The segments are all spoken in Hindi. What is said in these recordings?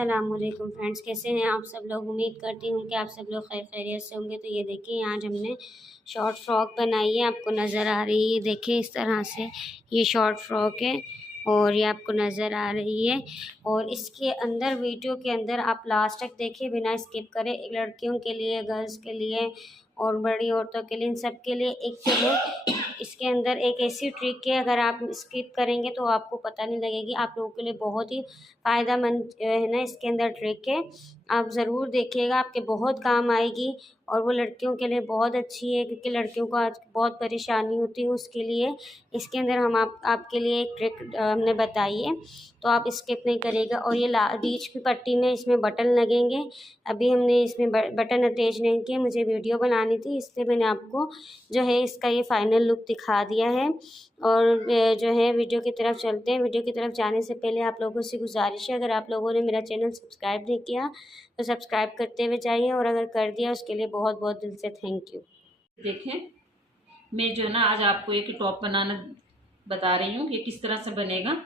अस्सलामुअलैकुम फ्रेंड्स, कैसे हैं आप सब लोग। उम्मीद करती हूँ कि आप सब लोग खैर खैरियत से होंगे। तो ये देखिए, आज हमने शॉर्ट फ्रॉक बनाई है, आपको नज़र आ रही है। देखिए इस तरह से ये शॉर्ट फ्रॉक है और ये आपको नज़र आ रही है। और इसके अंदर, वीडियो के अंदर आप लास्ट तक देखिए, बिना स्किप करें। लड़कियों के लिए, गर्ल्स के लिए और बड़ी औरतों के लिए, इन सब के लिए एक जो है इसके अंदर एक ऐसी ट्रिक है, अगर आप स्किप करेंगे तो आपको पता नहीं लगेगी। आप लोगों के लिए बहुत ही फ़ायदेमंद है ना इसके अंदर ट्रिक है। आप ज़रूर देखिएगा, आपके बहुत काम आएगी। और वो लड़कियों के लिए बहुत अच्छी है, क्योंकि लड़कियों को आज बहुत परेशानी होती है। उसके लिए इसके अंदर हम आपके लिए एक ट्रिक हमने बताई है, तो आप स्किप नहीं करिएगा। और ये बीच की पट्टी में इसमें बटन लगेंगे। अभी हमने इसमें बटन अटैच नहीं किए, मुझे वीडियो बनानी थी, इसलिए मैंने आपको जो है इसका ये फाइनल लुक दिखा दिया है। और जो है वीडियो की तरफ चलते हैं। वीडियो की तरफ जाने से पहले आप लोगों से गुजारिश है, अगर आप लोगों ने मेरा चैनल सब्सक्राइब नहीं किया तो सब्सक्राइब करते हुए जाइए, और अगर कर दिया उसके लिए बहुत बहुत दिल से थैंक यू। देखें, मैं जो ना आज आपको एक टॉप बनाना बता रही हूँ, ये किस तरह से बनेगा।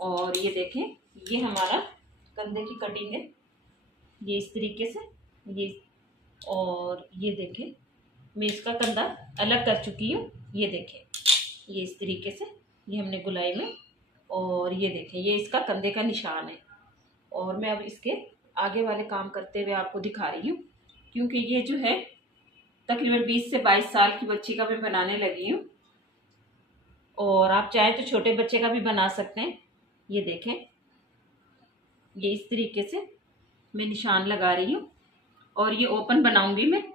और ये देखें, ये हमारा कंधे की कटिंग है, ये इस तरीके से। ये और ये देखें, मैं इसका कंधा अलग कर चुकी हूँ। ये देखें, ये इस तरीके से, ये हमने गुलाई में। और ये देखें, ये इसका कंधे का निशान है। और मैं अब इसके आगे वाले काम करते हुए आपको दिखा रही हूँ, क्योंकि ये जो है तकरीबन 20 से 22 साल की बच्ची का मैं बनाने लगी हूँ। और आप चाहे तो छोटे बच्चे का भी बना सकते हैं। ये देखें, ये इस तरीके से मैं निशान लगा रही हूँ। और ये ओपन बनाऊंगी मैं।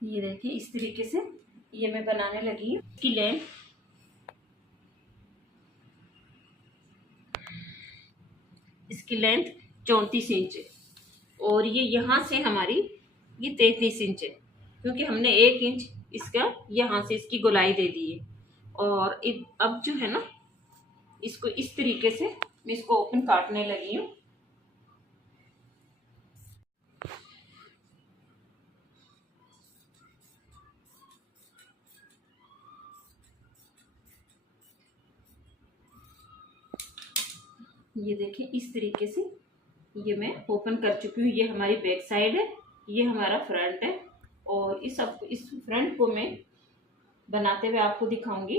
ये देखिए, इस तरीके से ये मैं बनाने लगी हूँ। इसकी लेंथ इसकी लेंथ 34 इंच है। और ये यहाँ से हमारी ये 33 इंच है, क्योंकि हमने 1 इंच इसका यहाँ से इसकी गोलाई दे दी है। और अब जो है ना, इसको इस तरीके से मैं इसको ओपन काटने लगी हूँ। ये देखिए, इस तरीके से ये मैं ओपन कर चुकी हूँ। ये हमारी बैक साइड है, ये हमारा फ्रंट है। और इस फ्रंट को मैं बनाते हुए आपको दिखाऊंगी।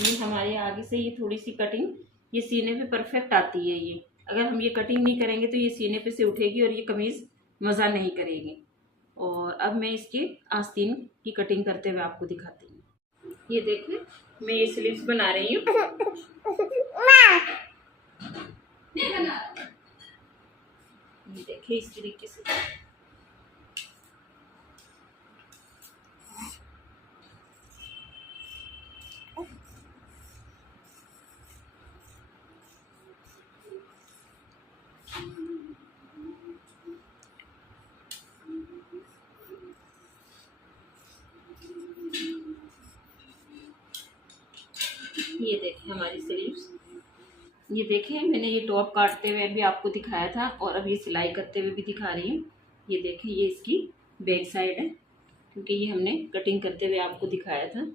ये हमारे आगे से ये थोड़ी सी कटिंग ये सीने पे परफेक्ट आती है। ये अगर हम ये कटिंग नहीं करेंगे तो ये सीने पे से उठेगी और ये कमीज मज़ा नहीं करेगी। और अब मैं इसकी आस्तीन की कटिंग करते हुए आपको दिखाती हूँ। ये देखिए, मैं ये स्लीव्स बना रही हूँ। ये देखिए, इस तरीके से ये देखिए हमारी स्लीव्स। ये देखिए, मैंने ये टॉप काटते हुए भी आपको दिखाया था, और अब ये सिलाई करते हुए भी दिखा रही हूँ। ये देखिए, ये इसकी बैक साइड है, क्योंकि ये हमने कटिंग करते हुए आपको दिखाया था।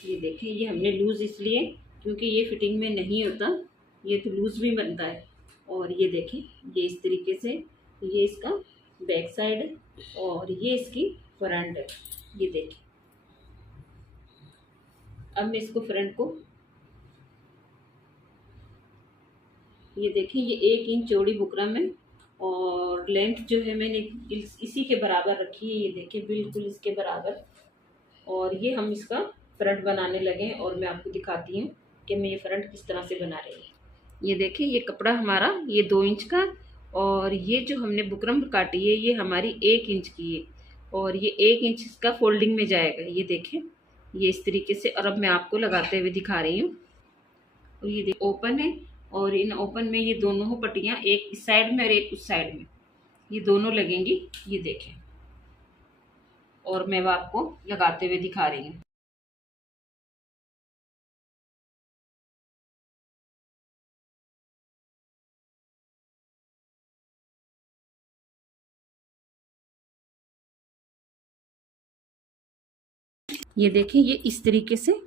ये देखिए, ये हमने लूज़ इसलिए क्योंकि ये फिटिंग में नहीं होता, ये तो लूज़ भी बनता है। और ये देखिए, ये इस तरीके से ये इसका बैक साइड है और ये इसकी फ्रंट है। ये देखिए, अब मैं इसको फ्रंट को, ये देखिए, ये 1 इंच चौड़ी बुकरम है। और लेंथ जो है मैंने इसी के बराबर रखी है। ये देखिए, बिल्कुल इसके बराबर। और ये हम इसका फ्रंट बनाने लगे हैं, और मैं आपको दिखाती हूँ कि मैं ये फ्रंट किस तरह से बना रही हूँ। ये देखिए, ये कपड़ा हमारा ये 2 इंच का, और ये जो हमने बुकरम काटी है ये हमारी 1 इंच की है। और ये 1 इंच इसका फोल्डिंग में जाएगा। ये देखिए, ये इस तरीके से। और अब मैं आपको लगाते हुए दिखा रही हूँ। और ये देखिए, ओपन है और इन ओपन में ये दोनों पट्टियाँ, एक इस साइड में और एक उस साइड में, ये दोनों लगेंगी। ये देखें, और मैं वो आपको लगाते हुए दिखा रही हूँ। ये देखिए, ये इस तरीके से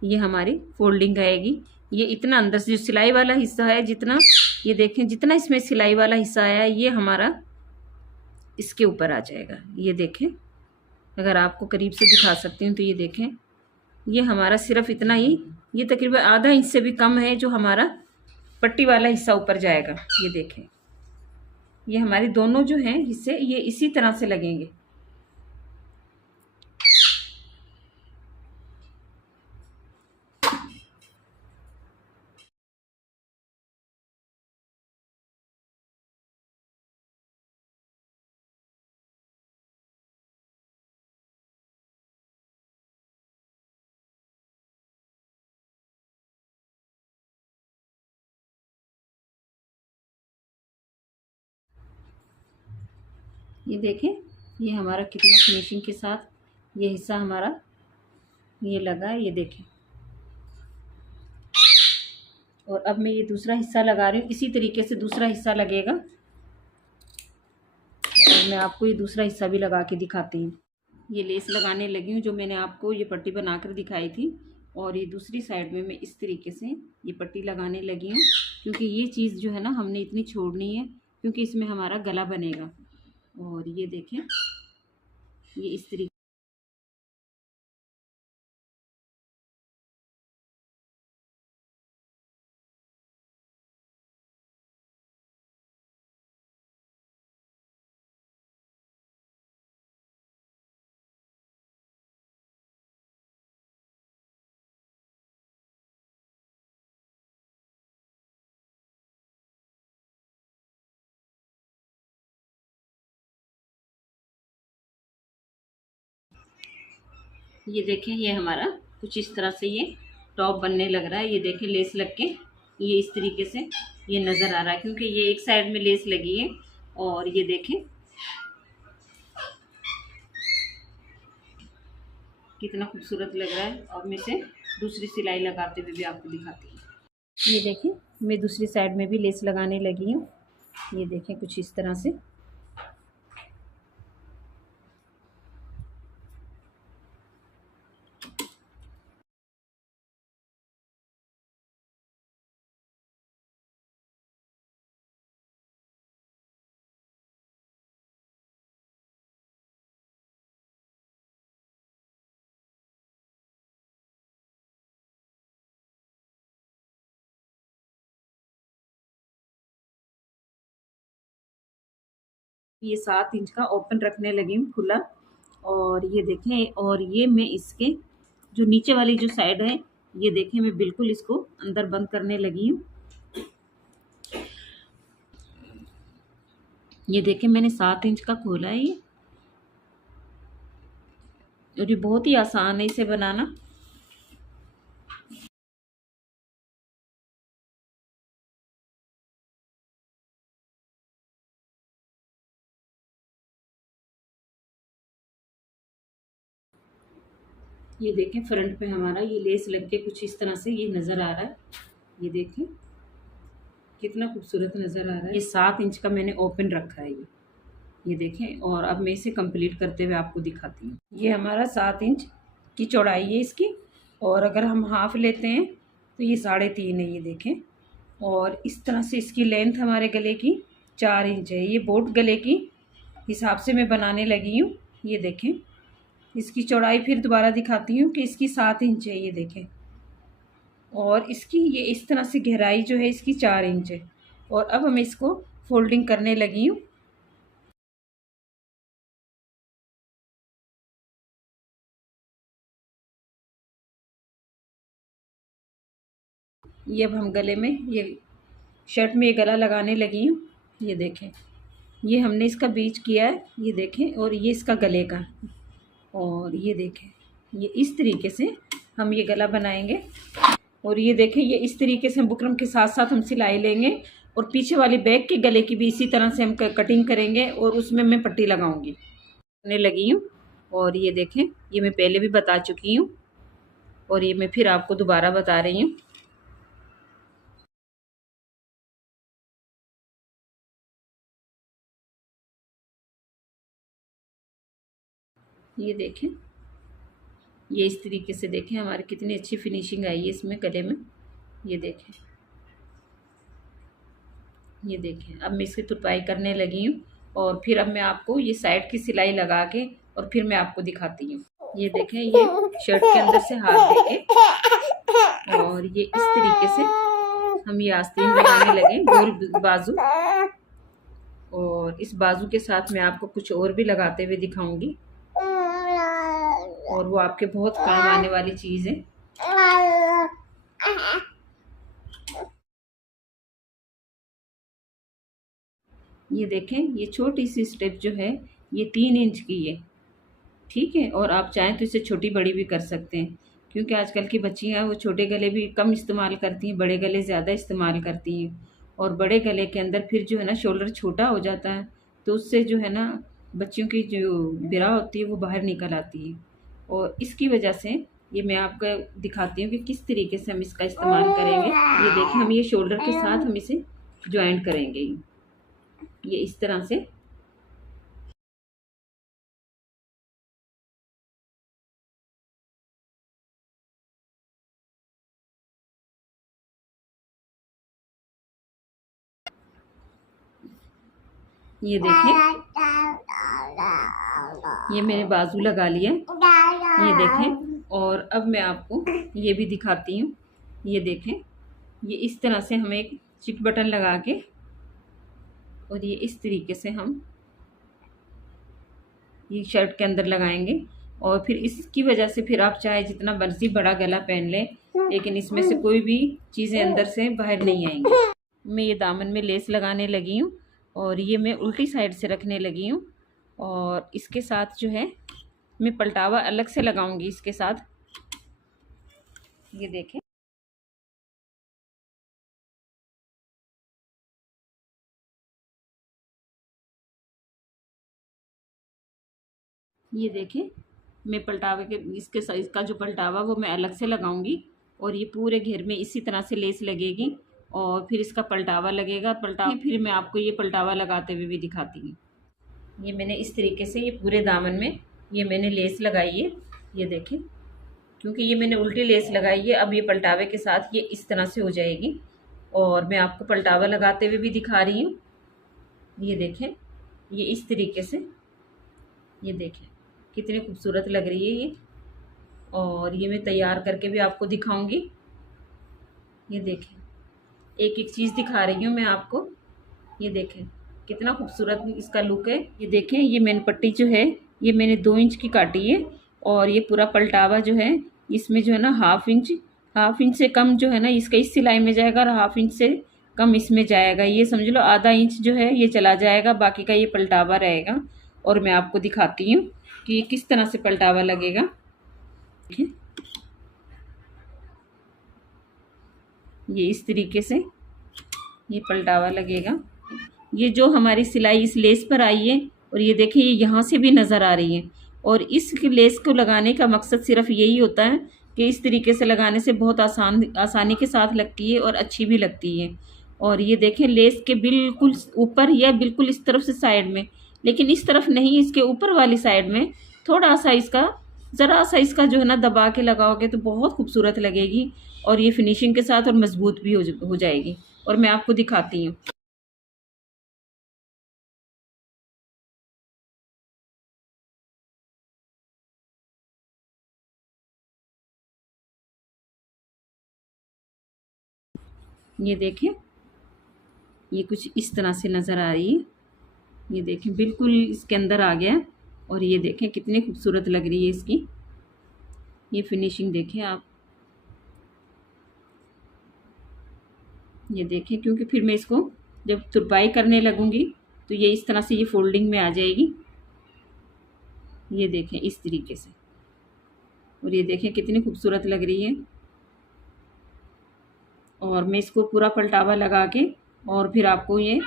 ये हमारी फोल्डिंग आएगी। ये इतना अंदर से जो सिलाई वाला हिस्सा है, जितना ये देखें, जितना इसमें सिलाई वाला हिस्सा आया है, ये हमारा इसके ऊपर आ जाएगा। ये देखें, अगर आपको करीब से दिखा सकती हूँ तो ये देखें, ये हमारा सिर्फ इतना ही, ये तकरीबन आधा इंच से भी कम है जो हमारा पट्टी वाला हिस्सा ऊपर जाएगा। ये देखें, ये हमारी दोनों जो हैं हिस्से, ये इसी तरह से लगेंगे। ये देखें, ये हमारा कितना फिनिशिंग के साथ ये हिस्सा हमारा ये लगा है। ये देखें, और अब मैं ये दूसरा हिस्सा लगा रही हूँ। इसी तरीके से दूसरा हिस्सा लगेगा, और मैं आपको ये दूसरा हिस्सा भी लगा के दिखाती हूँ। ये लेस लगाने लगी हूँ जो मैंने आपको ये पट्टी बनाकर दिखाई थी, और ये दूसरी साइड में मैं इस तरीके से ये पट्टी लगाने लगी हूँ, क्योंकि ये चीज़ जो है ना हमने इतनी छोड़नी है, क्योंकि इसमें हमारा गला बनेगा। और ये देखें, ये इस तरीके, ये देखें, ये हमारा कुछ इस तरह से ये टॉप बनने लग रहा है। ये देखें, लेस लग के ये इस तरीके से ये नज़र आ रहा है, क्योंकि ये एक साइड में लेस लगी है। और ये देखें कितना खूबसूरत लग रहा है। और मैं इसे दूसरी सिलाई लगाते हुए भी आपको दिखाती हूँ। ये देखें, मैं दूसरी साइड में भी लेस लगाने लगी हूँ। ये देखें, कुछ इस तरह से। ये 7 इंच का ओपन रखने लगी हूँ, खुला। और ये देखें, और ये मैं इसके जो नीचे वाली जो साइड है, ये देखें, मैं बिल्कुल इसको अंदर बंद करने लगी हूँ। ये देखें, मैंने 7 इंच का खोला है ये, और ये बहुत ही आसान है इसे बनाना। ये देखें, फ्रंट पे हमारा ये लेस लग के कुछ इस तरह से ये नज़र आ रहा है। ये देखें कितना खूबसूरत नज़र आ रहा है। ये 7 इंच का मैंने ओपन रखा है ये देखें। और अब मैं इसे कंप्लीट करते हुए आपको दिखाती हूँ। ये हमारा 7 इंच की चौड़ाई है इसकी, और अगर हम हाफ लेते हैं तो ये 3.5 है। ये देखें, और इस तरह से इसकी लेंथ हमारे गले की 4 इंच है। ये बोट गले की हिसाब से मैं बनाने लगी हूँ। ये देखें, इसकी चौड़ाई फिर दोबारा दिखाती हूँ कि इसकी 7 इंच है। ये देखें, और इसकी ये इस तरह से गहराई जो है इसकी 4 इंच है। और अब मैं इसको फोल्डिंग करने लगी हूँ। ये अब हम गले में, ये शर्ट में ये गला लगाने लगी हूँ। ये देखें, ये हमने इसका बीच किया है। ये देखें, और ये इसका गले का, और ये देखें, ये इस तरीके से हम ये गला बनाएंगे। और ये देखें, ये इस तरीके से हम बुकरम के साथ साथ हम सिलाई लेंगे और पीछे वाली बैक के गले की भी इसी तरह से हम कटिंग करेंगे और उसमें मैं पट्टी लगाऊंगी। करने लगी हूँ और ये देखें, ये मैं पहले भी बता चुकी हूँ और ये मैं फिर आपको दोबारा बता रही हूँ। ये देखें, ये इस तरीके से देखें हमारी कितनी अच्छी फिनिशिंग आई है इसमें गले में। ये देखें, ये देखें, अब मैं इसकी तुरपाई करने लगी हूँ और फिर अब मैं आपको ये साइड की सिलाई लगा के और फिर मैं आपको दिखाती हूँ। ये देखें, ये शर्ट के अंदर से हाथ देके और ये इस तरीके से हम ये आस्तीन लगाने लगे गोल बाजू, और इस बाजू के साथ मैं आपको कुछ और भी लगाते हुए दिखाऊंगी और वो आपके बहुत काम आने वाली चीज़ है। ये देखें, ये छोटी सी स्टेप जो है ये 3 इंच की है, ठीक है। और आप चाहें तो इसे छोटी बड़ी भी कर सकते हैं, क्योंकि आजकल की बच्चियां वो छोटे गले भी कम इस्तेमाल करती हैं, बड़े गले ज़्यादा इस्तेमाल करती हैं। और बड़े गले के अंदर फिर जो है ना शोल्डर छोटा हो जाता है, तो उससे जो है ना बच्चियों की जो बिरा होती है वो बाहर निकल आती है। और इसकी वजह से ये मैं आपको दिखाती हूँ कि किस तरीके से हम इसका इस्तेमाल करेंगे। ये देखें, हम ये शोल्डर के साथ हम इसे ज्वाइंट करेंगे, ये इस तरह से। ये देखें, ये मैंने बाजू लगा लिया, ये देखें। और अब मैं आपको ये भी दिखाती हूँ। ये देखें, ये इस तरह से हम एक चिक बटन लगा के और ये इस तरीके से हम ये शर्ट के अंदर लगाएंगे। और फिर इसकी वजह से फिर आप चाहे जितना मर्जी बड़ा गला पहन लें, लेकिन इसमें से कोई भी चीज़ें अंदर से बाहर नहीं आएंगी। मैं ये दामन में लेस लगाने लगी हूँ और ये मैं उल्टी साइड से रखने लगी हूँ और इसके साथ जो है मैं पलटावा अलग से लगाऊंगी इसके साथ। ये देखें, ये देखें, मैं पलटावे के इसके साइज का जो पलटावा वो मैं अलग से लगाऊंगी और ये पूरे घेर में इसी तरह से लेस लगेगी और फिर इसका पलटावा लगेगा। पलटावा फिर मैं आपको ये पलटावा लगाते हुए भी दिखाती हूँ। ये मैंने इस तरीके से ये पूरे दामन में ये मैंने लेस लगाई है। ये देखें, क्योंकि ये मैंने उल्टी लेस लगाई है, अब ये पलटावे के साथ ये इस तरह से हो जाएगी और मैं आपको पलटावा लगाते हुए भी दिखा रही हूँ। ये देखें, ये इस तरीके से, ये देखें कितनी खूबसूरत लग रही है ये। और ये मैं तैयार करके भी आपको दिखाऊंगी। ये देखें, एक एक चीज़ दिखा रही हूँ मैं आपको। ये देखें कितना खूबसूरत इसका लुक है। ये देखें, ये मैंने पट्टी जो है ये मैंने 2 इंच की काटी है और ये पूरा पलटावा जो है इसमें जो है ना हाफ इंच से कम जो है ना इसका इस सिलाई में जाएगा और हाफ इंच से कम इसमें जाएगा। ये समझ लो आधा इंच जो है ये चला जाएगा, बाकी का ये पलटावा रहेगा। और मैं आपको दिखाती हूँ कि ये किस तरह से पलटावा लगेगा। देखिए, ये इस तरीके से ये पलटावा लगेगा। ये जो हमारी सिलाई इस लेस पर आई है और ये देखिए ये यहाँ से भी नज़र आ रही है। और इस लेस को लगाने का मकसद सिर्फ यही होता है कि इस तरीके से लगाने से बहुत आसानी के साथ लगती है और अच्छी भी लगती है। और ये देखें लेस के बिल्कुल ऊपर या बिल्कुल इस तरफ से साइड में, लेकिन इस तरफ नहीं, इसके ऊपर वाली साइड में थोड़ा सा इसका ज़रा सा इसका जो है ना दबा के लगाओगे तो बहुत खूबसूरत लगेगी और ये फिनिशिंग के साथ और मजबूत भी हो जाएगी। और मैं आपको दिखाती हूँ। ये देखें, ये कुछ इस तरह से नज़र आ रही है। ये देखें बिल्कुल इसके अंदर आ गया और ये देखें कितनी खूबसूरत लग रही है इसकी ये फिनिशिंग। देखें आप, ये देखें, क्योंकि फिर मैं इसको जब तुरपाई करने लगूंगी तो ये इस तरह से ये फोल्डिंग में आ जाएगी। ये देखें इस तरीके से, और ये देखें कितनी खूबसूरत लग रही है। और मैं इसको पूरा पलटावा लगा के और फिर आपको ये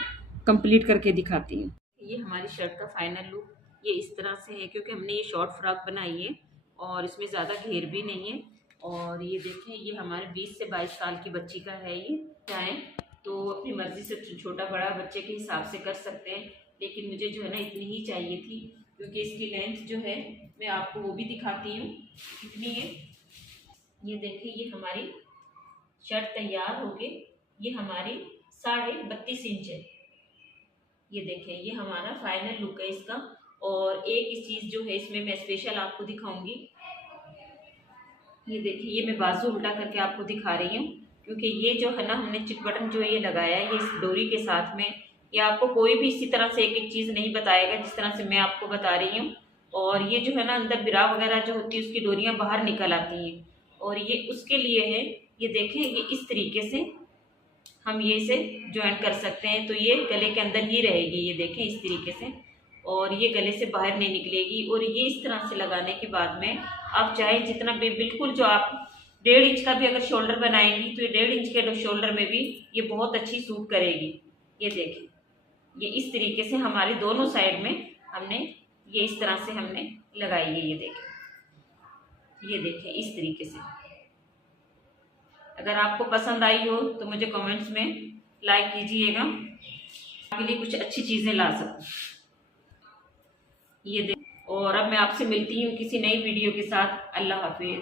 कंप्लीट करके दिखाती हूँ। ये हमारी शर्ट का फाइनल लुक ये इस तरह से है, क्योंकि हमने ये शॉर्ट फ्रॉक बनाई है और इसमें ज़्यादा घेर भी नहीं है। और ये देखें, ये हमारे 20 से 22 साल की बच्ची का है। ये चाहें तो अपनी मर्ज़ी से छोटा बड़ा बच्चे के हिसाब से कर सकते हैं, लेकिन मुझे जो है ना इतनी ही चाहिए थी, क्योंकि इसकी लेंथ जो है मैं आपको वो भी दिखाती हूँ कितनी है। ये देखिए, ये हमारी शर्ट तैयार हो गई। ये हमारी 32.5 इंच है। ये देखें, ये हमारा फाइनल लुक है इसका। और एक चीज़ जो है इसमें मैं स्पेशल आपको दिखाऊंगी। ये देखिए, ये मैं बाजू उल्टा करके आपको दिखा रही हूँ, क्योंकि ये जो है ना हमने चिक बटन जो ये लगाया है ये इस डोरी के साथ में। ये आपको कोई भी इसी तरह से एक एक चीज़ नहीं बताएगा जिस तरह से मैं आपको बता रही हूँ। और ये जो है ना अंदर बिरा वगैरह जो होती है उसकी डोरियाँ बाहर निकल आती हैं, और ये उसके लिए है। ये देखें, ये इस तरीके से हम ये इसे ज्वाइन कर सकते हैं, तो ये गले के अंदर ही रहेगी। ये देखें इस तरीके से, और ये गले से बाहर नहीं निकलेगी। और ये इस तरह से लगाने के बाद में आप चाहे जितना भी बिल्कुल जो आप 1.5 इंच का भी अगर शोल्डर बनाएंगी तो ये 1.5 इंच के शोल्डर में भी ये बहुत अच्छी सूट करेगी। ये देखें, ये इस तरीके से हमारी दोनों साइड में हमने ये इस तरह से हमने लगाई है। ये देखें इस तरीके से। अगर आपको पसंद आई हो तो मुझे कमेंट्स में लाइक कीजिएगा, आपके लिए कुछ अच्छी चीज़ें ला सकूं। ये देख, और अब मैं आपसे मिलती हूँ किसी नई वीडियो के साथ। अल्लाह हाफिज़।